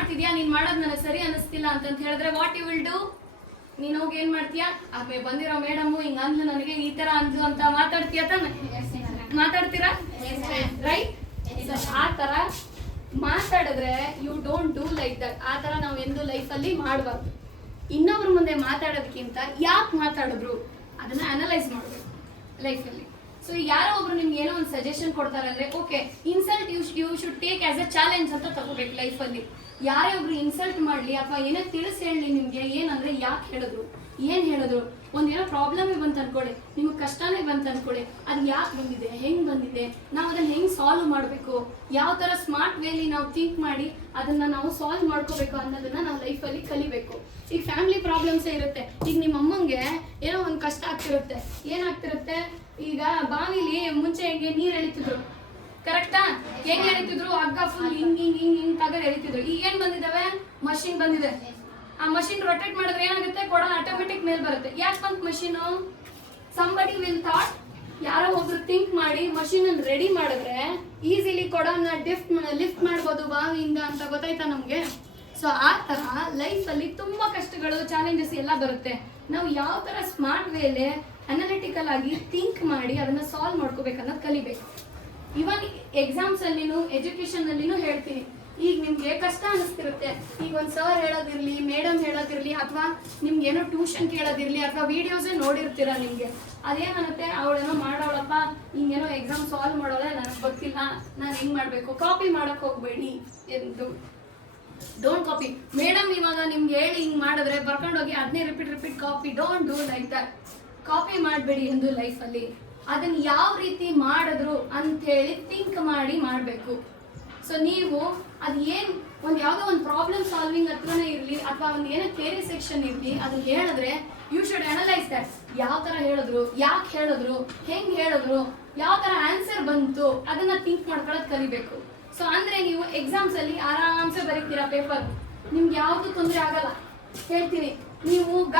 ಮಾಡ್ತಿದ್ಯಾ, ನೀನ್ ಮಾಡೋದು ನನಗೆ ಸರಿ ಅನಿಸ್ತಿಲ್ಲ ಅಂತ ಹೇಳಿದ್ರೆ ವಾಟ್ ಯು ವಿಲ್ ಡೂ? ನೀನು ಹೋಗಿ ಏನ್ ಮಾಡ್ತೀಯಾ, ಬಂದಿರೋ ಮೇಡಮು ಹಿಂಗ ಅಂದ್ಲು, ನನಗೆ ಈ ತರ ಅಂದ್ಲು ಅಂತ ಮಾತಾಡ್ತೀಯ ತಾನೆ? ಮಾತಾಡ್ತೀರಾ? ರೈಟ್? ಆ ತರ ಮಾತಾಡಿದ್ರೆ you don't do like that. ಆ ತರ ನಾವು ಎಂದು ಲೈಫಲ್ಲಿ ಮಾಡಬಾರ್ದು. ಇನ್ನೊಬ್ರ ಮುಂದೆ ಮಾತಾಡೋದಕ್ಕಿಂತ ಯಾಕೆ ಮಾತಾಡಿದ್ರು ಅದನ್ನ ಅನಲೈಸ್ ಮಾಡಬೇಕು ಲೈಫಲ್ಲಿ. ಸೊ ಯಾರೋ ಒಬ್ರು ನಿಮ್ಗೆ ಏನೋ ಒಂದು ಸಜೆಷನ್ ಕೊಡ್ತಾರೆ ಅಂದ್ರೆ okay, insult you should take as a challenge ಅಂತ ತಗೋಬೇಕು ಲೈಫಲ್ಲಿ. ಯಾರೇ ಒಬ್ರು ಇನ್ಸಲ್ಟ್ ಮಾಡಲಿ ಅಥವಾ ಏನೋ ತಿಳಿಸಿ ಹೇಳಿ ನಿಮ್ಗೆ, ಏನಂದ್ರೆ ಯಾಕೆ ಹೇಳಿದ್ರು, ಏನ್ ಹೇಳಿದ್ರು. ಒಂದೇನೋ ಪ್ರಾಬ್ಲಮೇ ಬಂತು ಅನ್ಕೊಳ್ಳಿ, ನಿಮ್ಗೆ ಕಷ್ಟನೇ ಬಂತು ಅನ್ಕೊಳ್ಳಿ, ಅದು ಯಾಕೆ ಬಂದಿದೆ, ಹೆಂಗ್ ಬಂದಿದೆ, ನಾವು ಅದನ್ನ ಹೆಂಗ್ ಸಾಲ್ವ್ ಮಾಡಬೇಕು, ಯಾವ ತರ ಸ್ಮಾರ್ಟ್ ವೇಲಿ ನಾವು ಥಿಂಕ್ ಮಾಡಿ ಅದನ್ನ ನಾವು ಸಾಲ್ವ್ ಮಾಡ್ಕೋಬೇಕು ಅನ್ನೋದನ್ನ ನಾವು ಲೈಫಲ್ಲಿ ಕಲಿಬೇಕು. ಈಗ ಫ್ಯಾಮಿಲಿ ಪ್ರಾಬ್ಲಮ್ಸೇ ಇರುತ್ತೆ. ಈಗ ನಿಮ್ಮ ಅಮ್ಮಂಗೆ ಏನೋ ಒಂದು ಕಷ್ಟ ಆಗ್ತಿರುತ್ತೆ, ಏನಾಗ್ತಿರುತ್ತೆ, ಈಗ ಬಾವಿಲಿ ಮುಂಚೆ ಹೆಂಗೆ ನೀರು ಎಳಿತಿದ್ರು, ಕರೆಕ್ಟಾ? ಹೆಂಗ್ ಎಳಿತಿದ್ರು, ಹಗ್ಗ ಫುಲ್ ಹಿಂಗ್ ಹಿಂಗ್ ಹಿಂಗ್ ಹಿಂಗ್ ತಗದ್ ಎಳಿತಿದ್ರು. ಈಗ ಏನ್ ಬಂದಿದಾವೆ, ಮಷಿನ್ ಬಂದಿದೆ. ಆ ಮಷಿನ್ ರೊಟೇಟ್ ಮಾಡಿದ್ರೆ ಏನಾಗುತ್ತೆ, ಕೊಡ ಆಟೋಮೆಟಿಕ್ ಮೇಲ್ ಬರುತ್ತೆ. ಯಾಕೆ ಬಂತು ಮಷೀನು? ಸಂಬಡಿ ವಿಲ್ ಥಾಟ್, ಯಾರೋ ಒಬ್ರು ಥಿಂಕ್ ಮಾಡಿ ಮಷೀನ್ ಅನ್ನು ರೆಡಿ ಮಾಡಿದ್ರೆ ಈಸಿಲಿ ಕೊಡನ ಲಿಫ್ಟ್ ಮಾಡ್ಬೋದು ಬಾವಿಯಿಂದ ಅಂತ ಗೊತ್ತಾಯ್ತಾ ನಮ್ಗೆ? ಸೊ ಆ ತರ ಲೈಫಲ್ಲಿ ತುಂಬಾ ಕಷ್ಟಗಳು, ಚಾಲೆಂಜಸ್ ಎಲ್ಲ ಬರುತ್ತೆ. ನಾವು ಯಾವ ತರ ಸ್ಮಾರ್ಟ್ ವೇಲೆ ಅನಾಲಿಟಿಕಲ್ ಆಗಿ ಥಿಂಕ್ ಮಾಡಿ ಅದನ್ನ ಸಾಲ್ವ್ ಮಾಡ್ಕೋಬೇಕನ್ನೋದು ಕಲಿಬೇಕು. ಇವನ್ ಎಕ್ಸಾಮ್ಸ್ ಅಲ್ಲಿನೂ ಎಜುಕೇಶನ್ ಅಲ್ಲಿನೂ ಹೇಳ್ತೀನಿ. ಈಗ ನಿಮ್ಗೆ ಕಷ್ಟ ಅನಿಸ್ತಿರುತ್ತೆ, ಈಗ ಒಂದ್ ಸರ್ ಹೇಳೋದಿರ್ಲಿ, ಮೇಡಮ್ ಹೇಳೋದಿರ್ಲಿ, ಅಥವಾ ನಿಮ್ಗೆ ಏನೋ ಟ್ಯೂಷನ್ ಕೇಳೋದಿರ್ಲಿ, ಅಥವಾ ವಿಡಿಯೋಸೇ ನೋಡಿರ್ತೀರ, ನಿಮ್ಗೆ ಅದೇನತ್ತೆ, ಅವಳೇನೋ ಮಾಡೋಳಪ್ಪ, ಹಿಂಗೇನೋ ಎಕ್ಸಾಮ್ ಸಾಲ್ವ್ ಮಾಡೋಳೆ, ನನಗೆ ಗೊತ್ತಿಲ್ಲ, ನಾನು ಹೆಂಗ್ ಮಾಡ್ಬೇಕು. ಕಾಪಿ ಮಾಡಕ್ ಹೋಗ್ಬೇಡಿ ಎಂದು, ಡೋಂಟ್ ಕಾಪಿ. ಮೇಡಮ್ ಇವಾಗ ನಿಮ್ಗೆ ಹೇಳಿ ಹಿಂಗ್ ಮಾಡಿದ್ರೆ ಬರ್ಕೊಂಡೋಗಿ ಅದನ್ನೇ repeat copy. Don't do like that. Copy ಮಾಡಬೇಡಿ ಎಂದು ಲೈಫಲ್ಲಿ. ಅದನ್ನ ಯಾವ ರೀತಿ ಮಾಡಿದ್ರು ಅಂತ ಹೇಳಿ ಥಿಂಕ್ ಮಾಡಿ ಮಾಡಬೇಕು. ಸೊ ನೀವು ಅದು ಏನು ಒಂದು ಯಾವುದೋ ಒಂದು ಪ್ರಾಬ್ಲಮ್ ಸಾಲ್ವಿಂಗ್ ಹತ್ರನೇ ಇರಲಿ, ಅಥವಾ ಒಂದು ಏನೋ ಥಿಯರಿ ಸೆಕ್ಷನ್ ಇರಲಿ, ಅದು ಹೇಳಿದ್ರೆ ಯು ಶುಡ್ ಅನಲೈಸ್ ದಟ್. ಯಾವ ಥರ ಹೇಳಿದ್ರು, ಯಾಕೆ ಹೇಳಿದ್ರು, ಹೆಂಗೆ ಹೇಳಿದ್ರು, ಯಾವ ಥರ ಆನ್ಸರ್ ಬಂತು, ಅದನ್ನ ಥಿಂಕ್ ಮಾಡ್ಕೊಳ್ಳೋದು ಕಲಿಬೇಕು. ಸೊ ಅಂದರೆ ನೀವು ಎಕ್ಸಾಮ್ಸಲ್ಲಿ ಆರಾಮ್ಸೆ ಬರೀತೀರಾ ಪೇಪರ್, ನಿಮ್ಗೆ ಯಾವುದು ತೊಂದರೆ ಆಗಲ್ಲ. ಹೇಳ್ತೀನಿ, ನೀವು